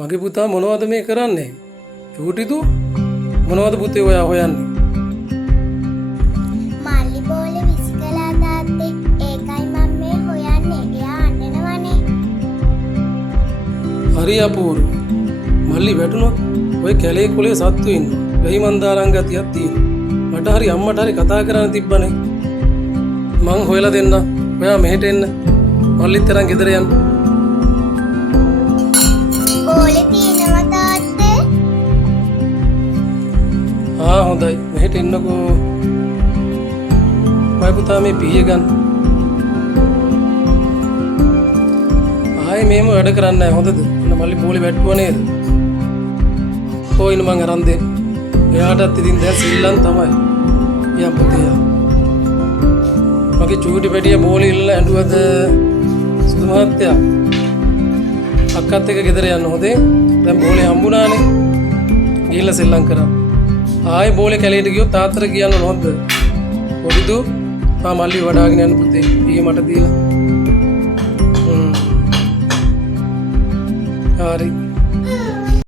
මගේ පුතා මොනවද මේ කරන්නේ? චූටිදු මොනවද පුතේ ඔයා හොයන්නේ? මල්ලි බෝලේ විසිකලා තාත්තේ. ඒකයි මම මේ හොයන්නේ. එයා අඬනවනේ. හරි අපූර්ව. මල්ලි වැටුණොත් ඔය කැලේ කුලේ සත්තු ඉන්නවා. වෙහි මන්දාරං ගතියක් තියෙනවා. මට හරි අම්මට හරි කතා කරන්න තිබ්බනේ. මං හොයලා දෙන්න. ඔයා මෙහෙට එන්න. මල්ලිත් තරම් ගෙදර යන්න. බෝලේ තියෙනවා තාත්තේ. හොඳයි. මෙහෙට එන්නකෝ. මයි පුතා මේ පීය ගන්න. ආයේ මේම වැඩ කරන්නේ නැහැ හොඳද? එන්න මල්ලි බෝලේ වැට්ටුවා නේද? කොයින් මං අරන් දෙන්න. එයාටත් ඉතින් දැන් සිල්ලන් තමයි. යම් පුතේ. මගේ චූටි පැටිය බෝලේ ඉල්ලලා ඇඬුවද? සුදු මහත්තයා. අක්කත් එක්ක ගෙදර යන්න හොඳේ. දැන් බෝලේ හම්බුණානේ. ගිහිල්ලා සෙල්ලම් කරා. ආයේ බෝලේ කැලේට ගියොත් තාත්තට කියන්න ඕනද? පොඩිදු මා මල්ලි වඩාගෙන යන්න පුතේ. ඊයේ මට දීලා. හරි.